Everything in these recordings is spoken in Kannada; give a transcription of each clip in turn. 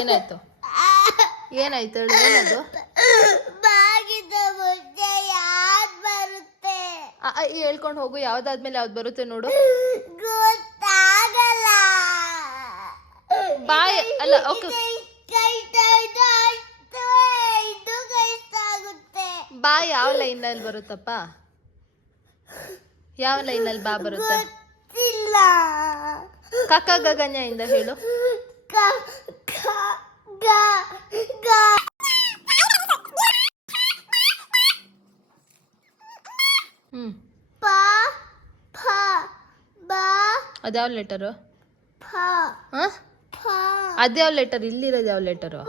ಏನಾಯ್ತು ಏನಾಯ್ತು ಹೇಳು, ಏನದು? ಬಾಗಿದ ಮುಂಚೆ ಯಾವ್ದು ಬರುತ್ತೆ? ಹೇಳ್ಕೊಂಡು ಹೋಗು, ಯಾವ್ದಾದ್ಮೇಲೆ ಯಾವ್ದು ಬರುತ್ತೆ ನೋಡು. ಗೊತ್ತಾಗಲ್ಲ. ಬಾಯ್ ಅಲ್ಲ, ಓಕೆ ಬಾ ಯಾವ ಲೈನಲ್ಲಿ ಬರುತ್ತಪ್ಪ? ಯಾವ ಲೈನಲ್ಲಿ ಬಾ ಬರುತ್ತೆ? ಗೊತ್ತಿಲ್ಲ. ಕಕ್ಕ ಗಗನ್ಯಿಂದ ಹೇಳು. ಅದ್ಯಾವ ಲೆಟರು? ಅದ್ಯಾವ ಲೆಟರ್? ಇಲ್ಲಿರೋದು ಯಾವ ಲೆಟರು?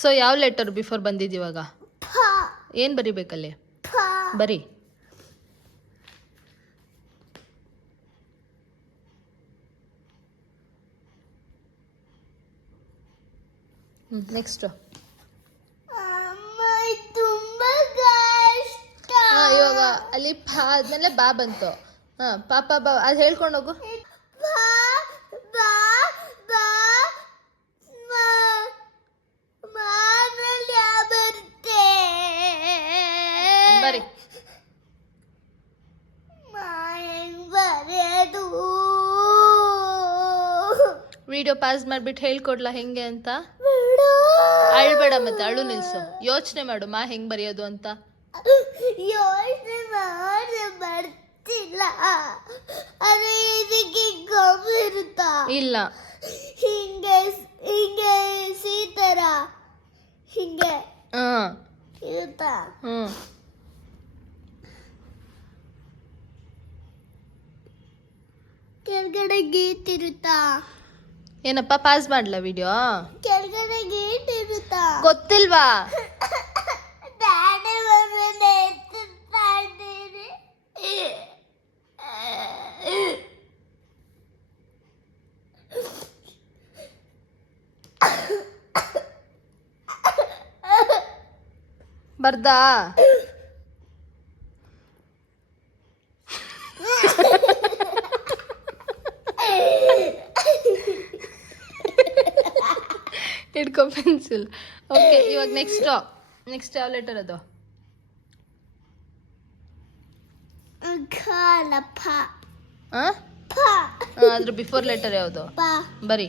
ಸೊ ಯಾವ ಲೆಟರ್ ಬಿಫೋರ್ ಬಂದಿದ್ದು ಇವಾಗ? ಏನು ಬರಿಬೇಕಲ್ಲಿ? ಬರಿ. ನೆಕ್ಸ್ಟ್ ಇವಾಗ ಅಲ್ಲಿ ಫ ಆದ್ಮೇಲೆ ಬಾ ಬಂತು. ಪಾಪ ಬಾ ಅದು ಹೇಳ್ಕೊಂಡು ಹೋಗು. ಬರಿ. ವಿಡಿಯೋ ಪಾಸ್ ಮಾಡ್ಬಿಟ್ಟು ಹೇಳ್ಕೊಡ್ಲಾ ಹೆಂಗೆ ಅಂತ? ಅಳ್ಬೇಡ, ಮತ್ತೆ ಅಳು ನಿಲ್ಸು. ಯೋಚನೆ ಮಾಡು ಮಾ ಹೆಂಗ್ ಬರೆಯೋದು ಅಂತ. ಯೋಚನೆ ಬರ್ತಿಲ್ಲ. ಅರೆ ಇದಕ್ಕೆ ಗಮನಿರುತ್ತಾ? ಇಲ್ಲ, ಹಿಂಗೆ ಹಿಂಗೆ ಸೀತರ ಹಿಂಗೆ ಇರುತ್ತಾ? ಕೆಳಗಡೆ ಗೀಟ್ ಇರುತ್ತಾ? ಏನಪ್ಪ ಪಾಸ್ ಮಾಡ್ಲಾ ವಿಡಿಯೋ? ಕೆಳಗಡೆ ಗೀಟ್ ಇರುತ್ತಾ? ಗೊತ್ತಿಲ್ವಾ? ಡ್ಯಾಡಿ ಬರ್ಮೇಲೆ ಎತ್ತುತ್ತಾ ಇದ್ದೀರಿ. ಬರ್ದಾ? ಹಿಡ್ಕೊ ಪೆನ್ಸಿಲ್. ಓಕೆ, ಇವಾಗ ನೆಕ್ಸ್ಟ್ ಯಾವ ಲೆಟರ್ ಅದು? ಅದ್ರ ಬಿಫೋರ್ ಲೆಟರ್ ಯಾವುದು? ಬರಿ.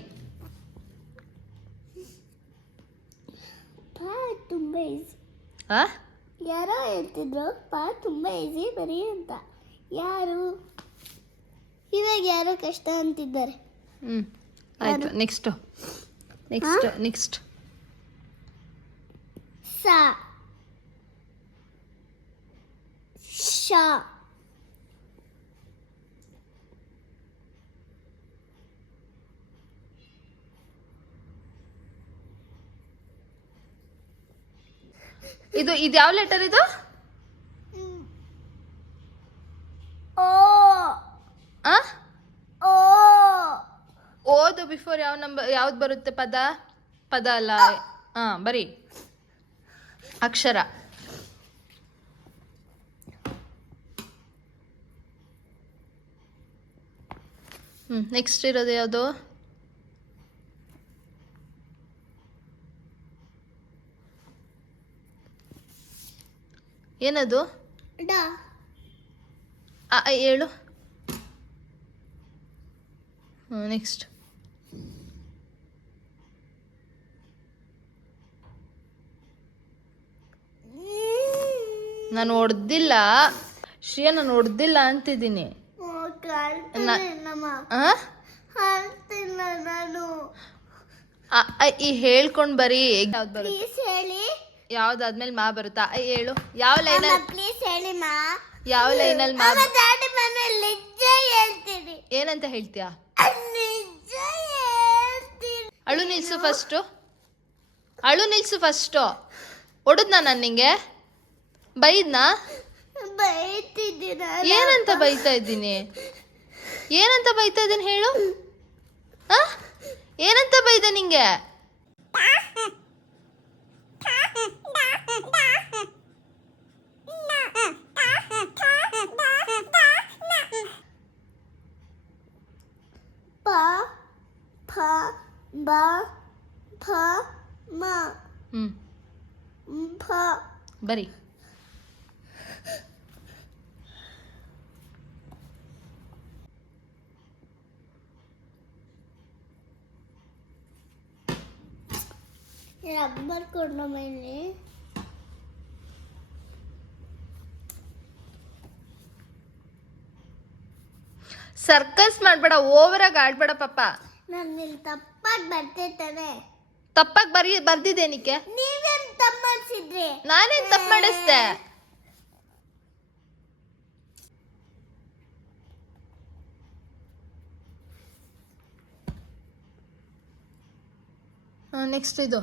ತುಂಬಾ ಈಸಿ. ಯಾರೋ ಹೇಳ್ತಿದ್ರು ಪಾ ತುಂಬಾ ಈಸಿ ಬರೀ ಅಂತ. ಯಾರು ಇವಾಗ ಯಾರೋ ಕಷ್ಟ ಅಂತಿದ್ದಾರೆ. ಆಯ್ತು. ನೆಕ್ಸ್ಟ್ ಸ ಶ ಇದು ಯಾವ ಲೆಟರ್ ಇದು? ಓ ಓದು ಬಿಫೋರ್ ಯಾವ ನಂಬರ್ ಯಾವ್ದು ಬರುತ್ತೆ? ಪದ ಅಲ್ಲ. ಬರಿ ಅಕ್ಷರ. ನೆಕ್ಸ್ಟ್ ಇರೋದು ಯಾವುದು? ಏನದು? ಹೇಳು. ನೆಕ್ಸ್ಟ್ ನಾನು ಹೊಡೆದಿಲ್ಲ ಶ್ರೇಯ, ನಾನು ಹೊಡೆದಿಲ್ಲ ಅಂತಿದ್ದೀನಿ. ಈ ಹೇಳ್ಕೊಂಡ್ ಬರೀ. ಯಾವ್ದು ಬರುತ್ತೆ? ಯಾವ್ದಾದ್ಮೇಲೆ ಮಾ ಬರುತ್ತಾ? ಹೇಳು. ಯಾವ ಲೈನಲ್ಲಿ? ಪ್ಲೀಸ್ ಹೇಳಿ ಮಾ. ಯಾವ ಲೈನಲ್ಲಿ ಮಾ? ಡ್ಯಾಡಿ ಮನೇಲಿ ನಿಜ ಹೇಳ್ತೀನಿ. ಏನಂತ ಹೇಳ್ತೀಯಾ? ನಿಜ ಹೇಳ್ತೀನಿ. ಅಳು ನಿಲ್ಸು ಫಸ್ಟು. ಹೊಡೆದ್ನಾ ನಾನು ನಿಂಗೆ? ಬೈದ್ನಾ? ಬೈತಿದ್ದೀನ. ಏನಂತ ಬೈತಾ ಇದ್ದೀನಿ ಹೇಳು. ಏನಂತ ಬೈದೆ ನಿಂಗೆ? ಪ ಫ ಬ ಪ ಮ ಪ ಬರಿ. ರಬ್ಬರ್ ಕೊಂಡ ಮೇಲೆ ಸರ್ಕಸ್ ಮಾಡ್ಬೇಡ, ಓವರಾಗಿ ಆಡ್ಬೇಡ ಪಾಪ. ನಾನು ಇಲ್ಲಿ ತಪ್ಪಾಗಿ ಬರ್ತಿರ್ತಾನೆ. ತಪ್ಪಾಗಿ ಬರ್ದಿದ್ದೇನಿಕ್ಕೆ? ನೀವೇನ್ ತಪ್ಪು ಮಾಡಿಸಿದ್ರಿ? ನಾನೇನ್ ತಪ್ಪು ಮಾಡಿಸ್ದೆ? ನೆಕ್ಸ್ಟ್ ಇದು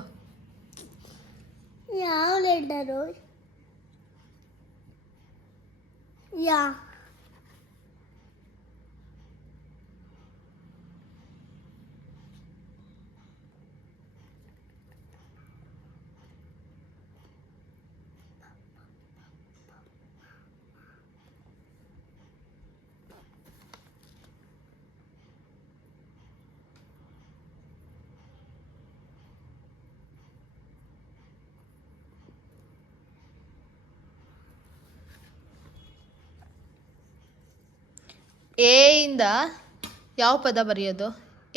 ಯಾವ ಲೆಟರು? ಯಾ ಎ ಇಂದ ಯಾವ ಪದ ಬರೆಯೋದು?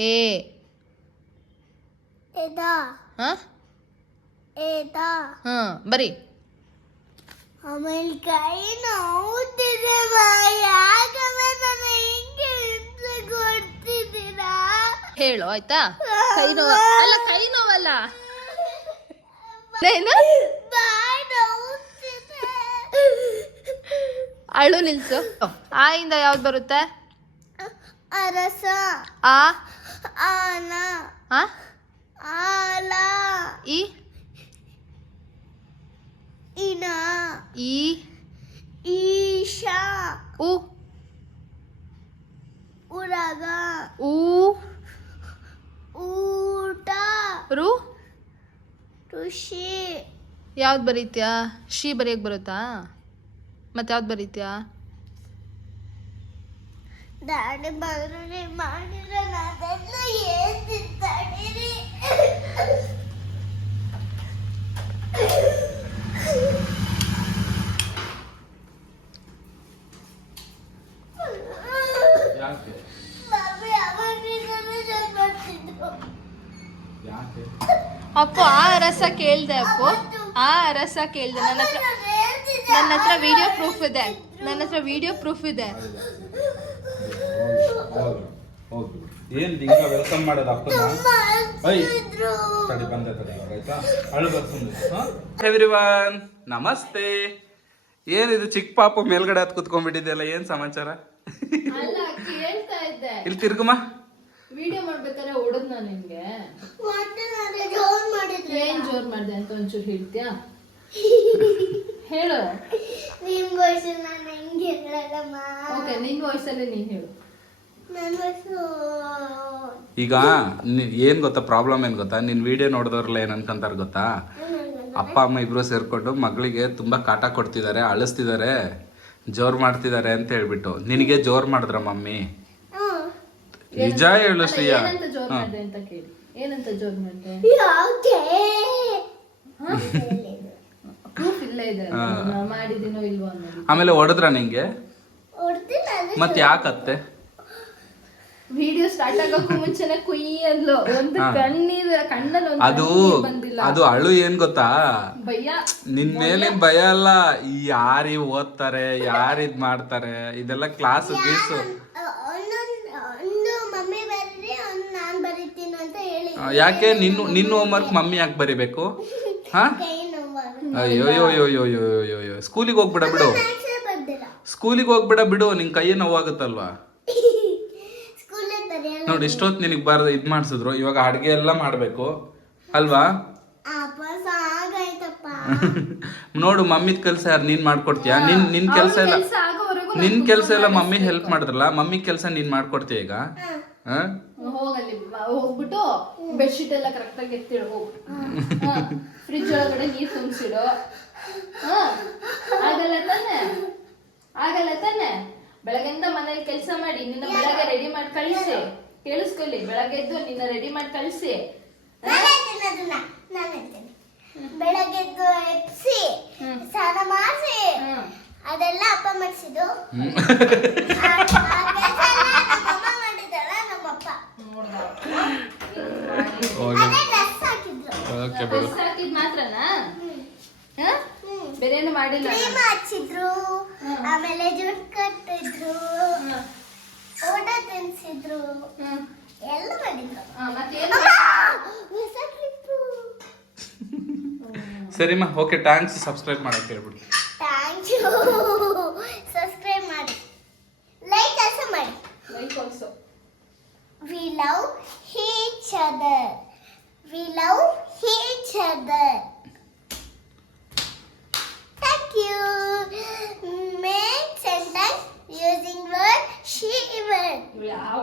ಎ ಎದಾ ಹಾ ಎದಾ ಬರಿ. ಆಮೇಲೆ ಕೈ ನೋವುತ್ತಿದೆ. ಯಾಕಂದ್ರೆ ನಾನು ಹಿಂಗೆ ಹಿಂಸೆ ಕೊಡ್ತಿದ್ದೀರಾ? ಹೇಳು ಆಯ್ತಾ? ಕೈ ನೋವು ಅಲ್ಲ, ಕೈ ನೋವಲ್ಲ, ಏನು? ಬಾಯ್ ನೋವುತ್ತಿದೆ. ಅಳು ನಿಲ್ಸು. ಆ ಇಂದ ಯಾವ್ದು ಬರುತ್ತೆ? ಅರಸ ಆ ಆನ ಆ ಆಲ ಈ ಇನ ಈ ಈಶಾ ಉ ಉರಗ ಊ ಊಟ ರು ಋಷಿ. ಯಾವ್ದು ಬರೀತ್ಯಾ? ಶಿ ಬರೆಯಕ್ ಬರುತ್ತಾ? ಮತ್ತೆ ಯಾವ್ದು ಬರೀತ್ಯಾ? ದಾಡಿ ಬಗ್ರಿ ಮಾಡಿದ್ರೆ ನಾನೆಲ್ಲ ಏನಿದ್ದಾಡಿರಿ. ಮಮ್ಮಿ ಅವಾಗಿಂದಲೇ ಜೊತೆ ಮಾಡ್ತಿದ್ರು. ಅಪ್ಪು ಆ ರಸ ಕೇಳ್ದೆ. ಅಪ್ಪು ಆ ರಸ ಕೇಳ್ದೆ. ನನ್ನ ಹತ್ರ ವಿಡಿಯೋ ಪ್ರೂಫ್ ಇದೆ. ನನ್ನ ಹತ್ರ ವಿಡಿಯೋ ಪ್ರೂಫ್ ಇದೆ. ಏನ್ ಈಗ ವೆಲ್ಕಮ್ ಮಾಡೋದು ಅಪ್ಪನ? ತಡಿ ಬಂದೆ ತಡಿ, ಆಯ್ತಾ? ಅಳು ಎವ್ರಿವನ್, ನಮಸ್ತೆ. ಏನಿದು ಚಿಕ್ಕ ಪಾಪು ಮೇಲ್ಗಡೆ ಹತ್ ಕುತ್ಕೊಂಡ್ಬಿಟ್ಟಿದೆಯಲ್ಲ, ಏನ್ ಸಮಾಚಾರ? ಅಲ್ಲ, ಕೇಳ್ತಾ ಇದ್ದೆ. ಇಲ್ಲಿ ತಿರ್ಗಮ್ಮ. ವಿಡಿಯೋ ಮಾಡ್ಬೇಕಾದ್ರೆ ಹೊಡೆದ್ ನಾನು ನಿನ್ಗೆ. ಮತ್ತೆ ನಾನು ಜೋರ್ ಮಾಡಿದ್ರೆ ಏನ್ ಜೋರ್ ಮಾಡ್ದೆ ಅಂತ ಒಂಚೂರು ಹೇಳ್ತೀಯಾ? ಹೇಳು. ನಿಮ್ ವಯಸ್ಸು ನಾನು ಹೆಂಗೆ ಹೇಳಲ್ಲಮ್ಮ. ಓಕೆ, ನಿನ್ ವಾಯ್ಸಲ್ಲೇ ನೀನ್ ಹೇಳು. ನನ್ನ ವಯಸ್ಸು ಈಗ ಏನ್ ಗೊತ್ತಾ ಪ್ರಾಬ್ಲಮ್? ಏನ್ ಗೊತ್ತಾ, ನಿನ್ ವಿಡಿಯೋ ನೋಡಿದವ್ರಲ್ಲ ಏನ್ ಅನ್ಕೊಂತಾರ ಗೊತ್ತಾ? ಅಪ್ಪ ಅಮ್ಮ ಇಬ್ರು ಸೇರ್ಕೊಂಡು ಮಗಳಿಗೆ ತುಂಬಾ ಕಾಟ ಕೊಡ್ತಿದ್ದಾರೆ, ಅಳಿಸ್ತಿದ್ದಾರೆ, ಜೋರ್ ಮಾಡ್ತಿದ್ದಾರೆ ಅಂತ ಹೇಳ್ಬಿಟ್ಟು. ನಿನಗೆ ಜೋರ್ ಮಾಡಿದ್ರ ಮಮ್ಮಿ? ನಿಜ ಹೇಳು ಶ್ರೀಯಾ. ಏನಂತ ಜೋರ್ ಮಾಡ್ದೆ ಅಂತ ಕೇಳಿ. ಏನಂತ ಜೋರ್ ಮಾಡ್ದೆ? ಯಾಕೆ ಪ್ರೂಫ್ ಇಲ್ಲೇ ಇದೆ, ಮಾಡಿದಿನೋ ಇಲ್ವೋ ಅನ್ನೋದು. ಆಮೇಲೆ ಹೊಡೆದ್ರ ನಿಂಗೆ? ಹೊಡ್ತಿಲ್ಲ ಮತ್ ಯಾಕತ್ತೆ? ವಿಡಿಯೋ ಸ್ಟಾರ್ಟ್ ಆಗೋಕ್ಕೂ ಮುಂಚೆನೆ ಕುಯ್ಯಿ ಅಂದ್ಲು. ಒಂದು ಕಣ್ಣಲ್ಲಿ ಒಂದು ಅದು ಬಂದಿಲ್ಲ. ಅದು ಅಳು ಏನ್ ಗೊತ್ತಾ, ಭಯ. ನಿನ್ ಮೇಲೇನ್ ಭಯ ಅಲ್ಲ, ಯಾರಿ ಓದ್ತಾರೆ, ಯಾರು ಇದ್ ಮಾಡ್ತಾರೆ, ಇದೆಲ್ಲ ಕ್ಲಾಸ್ ಗೀಸು. ಒಂದು ಮಮ್ಮಿ ಬರ್ರಿ, ಒಂದು ನಾನ್ ಬರೀತೀನಿ ಅಂತ ಹೇಳಿ. ಯಾಕೆ ನಿನ್ನ ಹೋಮ್ವರ್ಕ್ ಮಮ್ಮಿ ಯಾಕೆ ಬರಿಬೇಕು? ಹಾ, ಕೈ ನೋವು ಅಯ್ಯೋಯ್ಯೋಯ್ಯೋಯ್ಯೋಯ್ಯೋ. ಸ್ಕೂಲಿಗೆ ಹೋಗ್ಬಿಡ ಬಿಡು, ಬರ್ದಿಲ್ಲ. ಸ್ಕೂಲಿಗೆ ಹೋಗ್ಬಿಡ ಬಿಡು, ನಿನ್ ಕೈ ನೋವಾಗುತ್ತಲ್ವಾ? ಸ್ಕೂಲೇ ಬರೆಯಲ್ಲ. ನೋಡಿ, ಇಷ್ಟೊತ್ತು ನಿನಗೆ ಇದ್ ಮಾಡ್ಸಿದ್ರು, ಇವಾಗ ಅಡ್ಗೆ ಎಲ್ಲ ಮಾಡ್ಬೇಕು ಅಲ್ವಾ? ಅಪ್ಪ ಸಾಕಾಯ್ತಪ್ಪ. ನೋಡು, ಮಮ್ಮಿದ್ ಕೆಲ್ಸ ಯಾರು ನೀನ್ ಮಾಡ್ಕೊಡ್ತೀಯ? ನಿನ್ ಕೆಲ್ಸ ಎಲ್ಲ, ನಿನ್ ಕೆಲ್ಸ ಎಲ್ಲ ಮಮ್ಮಿ ಹೆಲ್ಪ್ ಮಾಡಿದ್ರಲ್ಲ, ಮಮ್ಮಿ ಕೆಲ್ಸ ನೀನ್ ಮಾಡ್ಕೊಡ್ತೀಯ ಈಗ? ಹೋಗಲ್ಲಿ ಹೋಗ್ಬಿಟ್ಟು ಬೆಡ್ಶೀಟ್ ಎಲ್ಲ ಕರೆಕ್ಟ್ ಆಗಿ ಎತ್ತಿಡು. ಹೋಗು, ಫ್ರಿಜ್ ಒಳಗಡೆ ನೀರ್ ತುಂಬಿಸಿಡು. ಆಗಲ್ಲ ತಾನೆ? ಆಗಲ್ಲ ತಾನೆ? ಬೆಳಗ್ಗೆಯಿಂದ ಮನೇಲಿ ಕೆಲಸ ಮಾಡಿ ನಿನ್ನ ಬೆಳಗ್ಗೆ ರೆಡಿ ಮಾಡಿ ಕಳಿಸಿ. ಕೇಳಿಸ್ಕೊಳ್ಳಿ, ಬೆಳಗ್ಗೆ ಎದ್ದು ನಿನ್ನ ರೆಡಿ ಮಾಡಿ ಕಳಿಸಿ. ಅದೆಲ್ಲ ಅಪ್ಪ ಮಾಡಿಸಿದ್ದು ಹ್ಮ್. ನಮ್ಮಮ್ಮ ಮಾಡಿದ್ದಾಳ ನಮ್ಮಪ್ಪ ಹೋಗ್ಲಿ. ಅದೇ ಡ್ರೆಸ್ ಹಾಕಿದ್ರು ಓಕೆ ಬಿಡು. ಹಾಕಿದ್ ಮಾತ್ರನಾ ಬೇರೇನು ಮಾಡಿಲ್ಲ ಕ್ರೀಮ್ ಹಚ್ಚಿದ್ರು ಆಮೇಲೆ ಜುಟ್ಟು ಕಟ್ಟಿದ್ರು ಊಟ ತಿನ್ಸಿದ್ರು ಎಲ್ಲ ಮಾಡಿದ್ರು ಮತ್ತೇನು ಹೊಸ ಟ್ರಿಪ್ ಸರಿಮ್ಮ ಓಕೆ ಥ್ಯಾಂಕ್ಸ್ ಸಬ್ಸ್ಕ್ರೈಬ್ ಮಾಡಕ್ಕೆ ಹೇಳ್ಬಿಡಿ. ಥ್ಯಾಂಕ್ ಯು ಸಬ್ಸ್ಕ್ರೈಬ್ ಮಾಡಿ ಲೈಕ್ ಆಲ್ಸೋ ಮಾಡಿ like also we love each other we love each other thank you make sentence using word she word ಯಾವ